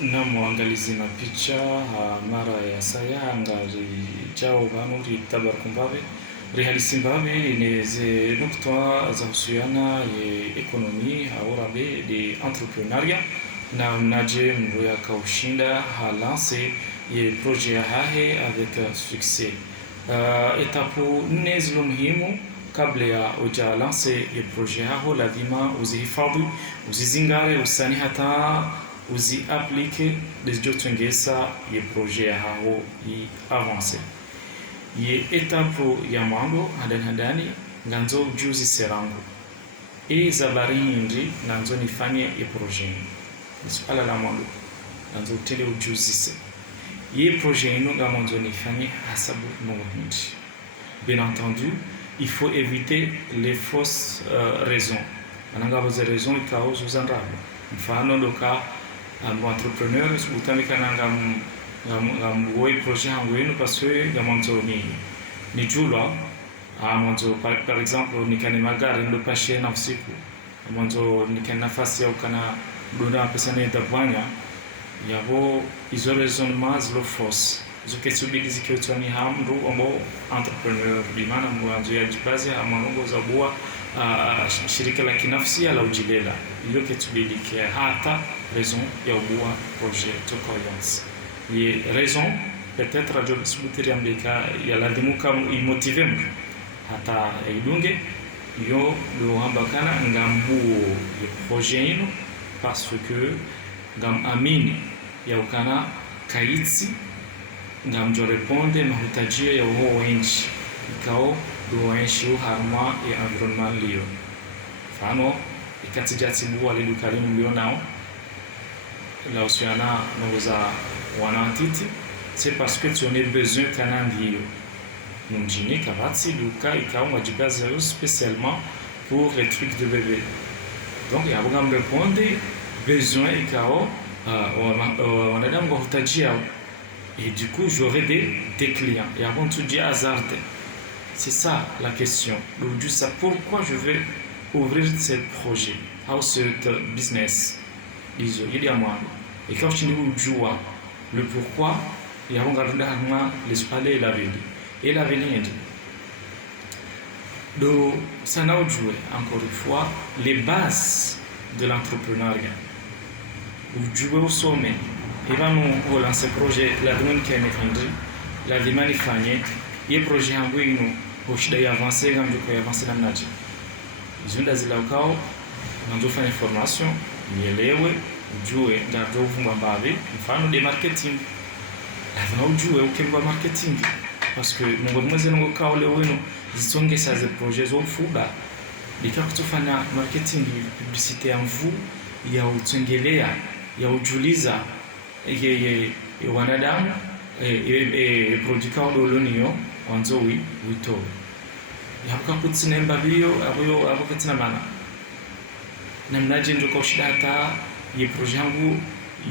na muangalizi na picha mara ya saya ngari jao vanu ri tabar kumbave ri halisimbave ineze nukta za husiana ye ekonomi haurabe de entrepreneuria na mnaje mruya kaushinda halance ye projet hahe avec succès. Etapu nne zilo muhimu kabla ya uja lance ye projet haho lazima uzihifadhi, uzizingare, usani hata uzi aplike desijotengesa ye projet haho i avance. Ye etapu ya mwanzo hadani nganzo ujuzi serangu zabari nyingi nanzo nifanye ye projet suala la mwanzo nanzo utende ujuzi se ye projet ino ngamonzo nifanye hasabu mnohindi. Bien entendu, il faut éviter les fausses raisons. Ananga boze raisons ikao zuzandrabo. Mfano doka entrepreneur utamika ngamwoi projet hangu yenu paswe ngamonzo ni jula mwanzo par exemple nikane magari ndo pashe na usiku mwanzo nikane nafasi ya ukana dona pesa na itabwanya yabo izo raisonnements zilo force zoketsubili zikiotwani hamru ombo entrepreneur bimana mwanzo ya jibazi amanongo za bua shirika la kinafsi la ujilela iyo ketsubili ke hata raison ya bua projet to coherence ye raison peut-être radio subutiri ambeka ya la demuka imotive hata idunge yo do hambakana ngambuo ye projet ino parce que ngam amini ya ukana kaitsi ngamjo reponde mahitajio ya uho wenchi ikao do wenchi uharma ya environnement liyo fano ikati jatibu wale dukalimu liyo nao la usiana noza wanantiti c'est parce que tu en as besoin kanandiyo nunjini kavatsi duka ikao majibaza spécialement pour les trucs de bébé. Donc ya bugam reponde besoin ikao wanadamu kwa hutajia et du coup j'aurai des clients et avant tout dire hasard. C'est ça la question. Donc du ça pourquoi je vais ouvrir ce projet, how ce business disons il y a moi et quand je dis ujua le pourquoi il y a un les palais et la ville donc ça n'a joué encore une fois les bases de l'entrepreneuriat. Ujue usome ivano relancer projet la demande qui est mettre la demande ifanye ye projet yangu ino hoshida ya avancer ngamjo kwa avancer namna gani izunda zila ukao ngamjo fanya formation nielewe ujue ndio uvumba mbabe mfano de marketing lazima ujue ukemba marketing parce que mungu mweze ngo kao leo wenu zisonge sa ze projets zo fuba nikakutufanya marketing publicité en vous ya utengelea ya ujuliza ye wanadamu produit kao dolonio wanzo wito yabuka kutsine mbabio abo katina mana namnaje ndo koshida hata ye projet yangu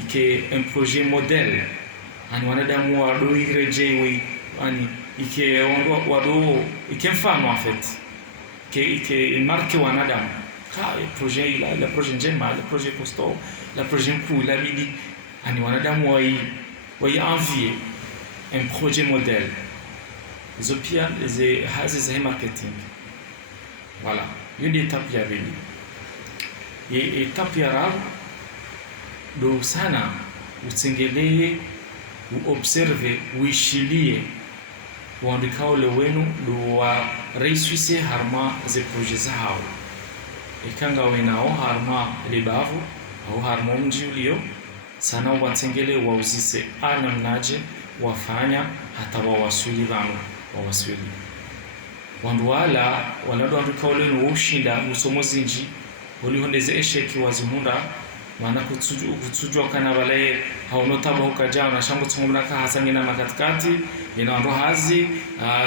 ike un projet modèle ani wanadamu wado irejewe ani ike wado ike mfano en fait ike marque wanadamu le projet la projet njema le projet costaud la projet cool la bidi ani wanadamu wai envier un projet modèle zopia ze hazi marketing voilà une étape ya vili et étape ya rab do sana usengelee uobserve uishilie uandikao le wenu do wa réussir harma ze projets zao ikanga wenao harma libavu au harma mji ulio sana watengele wauzise ana mnaje wafanya hata wawasuli vano wawasuli wandu wala ndo andikao le ushinda usomozinji ulihondeze esheki wazimunda maana kutsujwa kana wale haunotaba ukajao na shangu tsumuna ka hasangina makatikati ina ndo hazi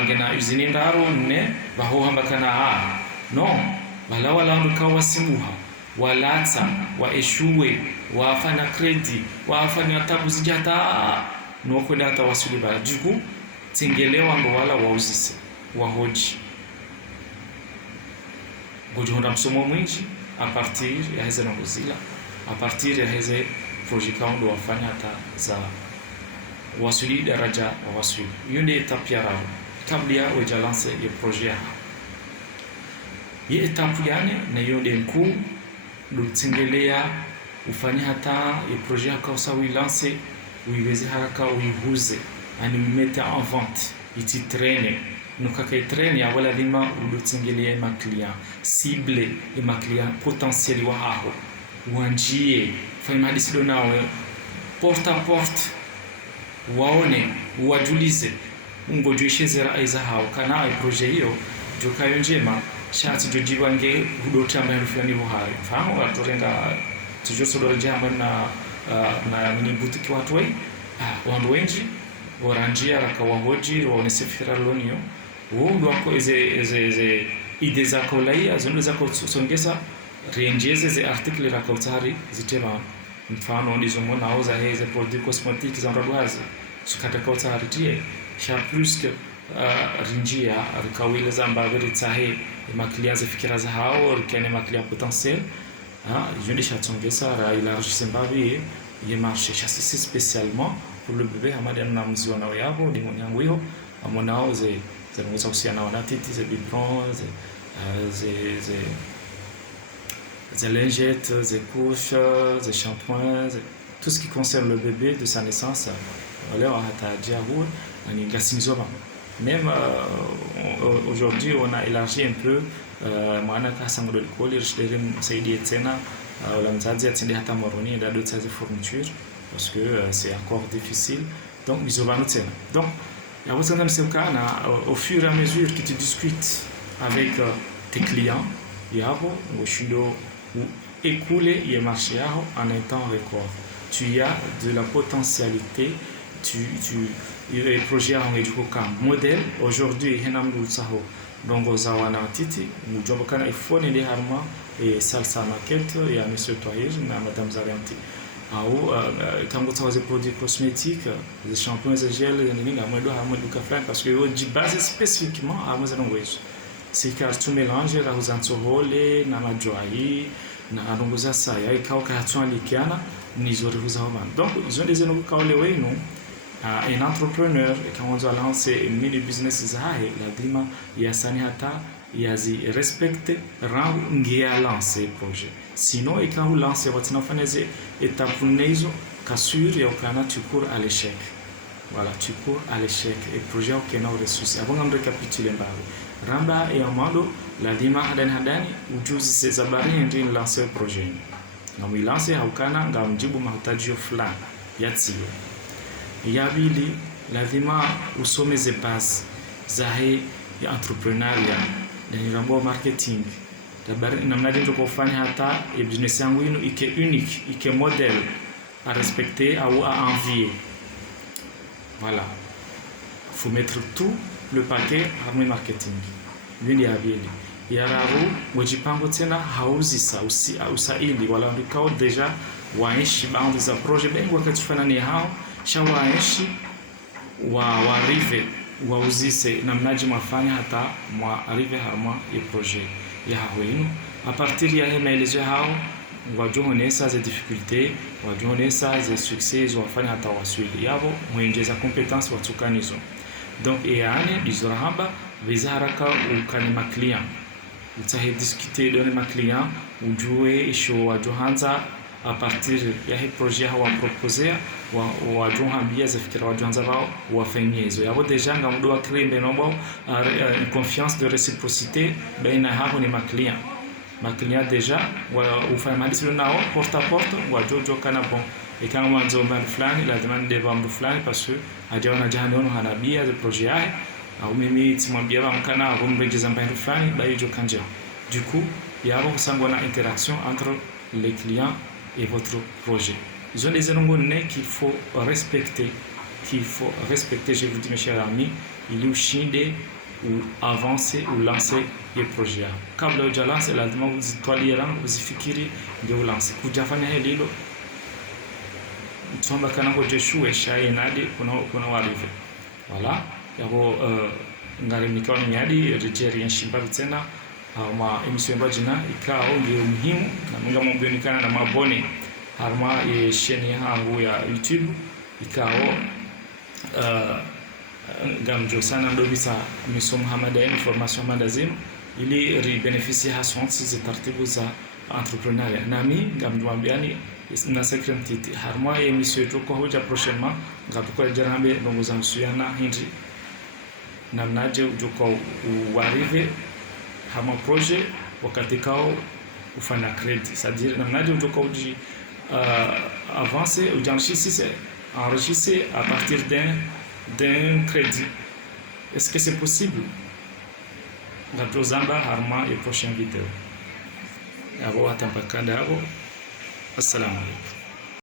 ngena uzini ndaro ne baho hamba kana no bala wala ndo kawasimuha walata wa eshuwe wafanya credit wafanya tabu zijata no kwenda hata wasuli bala juku tengelewa ndo wala wauzise wahoji gojo honda msomo mwinji a partir ya heze nongozila à partir de project kao ndo wafanya hata za wasuli daraja wa wasuli. Hiyo ndio etape ya rao kabla ya ujalance ya projet. Hii etape yani na hiyo ndio mkuu ndio ufanye hata ya projet yako sawa uilance uiweze haraka uihuze ani umete en vente iti traîner nukaka traîner ya wala lima udotengelea ma client cible et ma client potentiel wa haho wanjie fanya disido nawe porte à porte waone wajulize ungojuishe zera aiza hao kana projet hiyo jokayo njema shati jojibange hudota mbele fulani buhari fahamu watorenga tujoso jama na mini boutique watu wandu wengi waranjia rakawahoji waonese firalonio ndo wako eze ide zako laia zondo zako songesa renjeze ze article rakautari zitema mfano ndizo mona auza heze produits cosmétiques za rabazi sukata kautari tie sha plus que rinjia rikawile za mbaveri tsahe makliaze fikira za hao rikene maklia potentiel je dis chatsongesa ra élargissement mbavi ye marché chassé spécialement pour le bébé amadi na mziwa na yabo ni mwanyangu hiyo amonao ze ngoza usiana na titi ze biberon ze lingettes, ze couches, ze shampoings, tout ce qui concerne le bébé de sa naissance. Voilà, on a dit à vous, on est gassinizo. Même aujourd'hui, on a élargi un peu. Maana kasa ngolo likoli rishdere msaidie tena wala mzazi atende hata moroni et d'autres fournitures parce que c'est encore difficile. Donc ils ont tena. Donc il y a aussi un msekana au fur et à mesure que tu discutes avec tes clients, il y a au shindo ou écouler le marché en un temps record. Tu as de la potentialité, le projet a un modèle aujourd'hui henamdu saho dongo zawana titi mujombo kana ifone ndi harma et salsa maquette ya monsieur Toyer na madame Zarianti au tango tawaze produits cosmétiques les shampoings et gels ni ngamwedo hamwe duka frank parce que yo base spécifiquement à maza ngwezo c'est car tu mélanges la hole na majoai na arunguza saya ikauka hatwalikiana nizori huzaoma donc ils ont des eno kaole wenu un entrepreneur quand on lance une mini business zahe lazima yasani hata yazi respecte rangu ngia lance projet sinon ikahu lance watinafanya ze étape nezo kasuri ya ukana tu cours à l'échec. Voilà, tu cours à l'échec et projet okena ressources avant de récapituler mbao ramba ya mando lazima hadani ujuzi sezabari ndio lance projet na mlance haukana ngamjibu mahitaji fulani yatsiyo yabili lazima usome ze base zahe ya entrepreneuria na nirambo marketing tabari namna ndio kufanya hata business yangu ino ike unique ike model à respecter ou à envier. Voilà, faut mettre tout le paquet en marketing yindi yabili yararu wajipango tena hauzisa usaili wala ndikao deja waishi bando za projet bengo wakati fanani hao shawaishi wa rive wauzise na mnaji mafanya hata mwa rive harma ya projet ya hawenu a partir ya maelezo hao wajonesa za difficulté wajonesa za succès wafanya hata waswili yabo muongeza compétence watukanizo donc yani dizorahamba vizaharaka ukani ma client utahe discuter donner ma client ujue isho wajohanza a partir ya hii projet hawa proposer wa johanbia za fikira wajohanza wao wafanyiezo yabo deja ngamdo wa créer benombo une confiance de réciprocité baina hao ni ma client déjà ufanya madisi nao porte à porte wajojo kana bon et quand on zomba fulani la demande de vendre fulani parce que ajaona jahano hanabia de projet yake au mimi timwambia bamkana agomrejeza mbandu fulani bayo kanja du coup il y a une interaction entre les clients et votre projet. Ils ont des éléments qu'il faut respecter, je vous dis mes chers amis, il y a chinde ou avancer ou lancer les projets. Quand vous avez lancé, la demande vous toilez vous fikiri de vous lancer. Kujafanya hilo tsomba kana ko jeshu eshaye nadi kuna warive. Voilà, yako ngari mikao nyadi rejeri nshimba tena ma emission mbajina ikao ndio muhimu na munga mbionikana na mabone harma ye chaîne yangu ya YouTube ikao gamjo sana ndo bisa misomo hamada information mandazim ili ri beneficia haswan si taratibu za entrepreneuria nami gamjwambiani na secret harma ye monsieur joko hoja prochainement ngapko jarambe ndongo za msuyana hindi namnaje joko uarive hama projet wakati kao ufanya credit c'est-à-dire namnaje joko uji avancer ou enrichissez à partir d'un crédit. Est-ce que c'est possible? Ngapto zamba harma et prochaine vidéo. Abo atampakanda abo. Assalamu alaikum.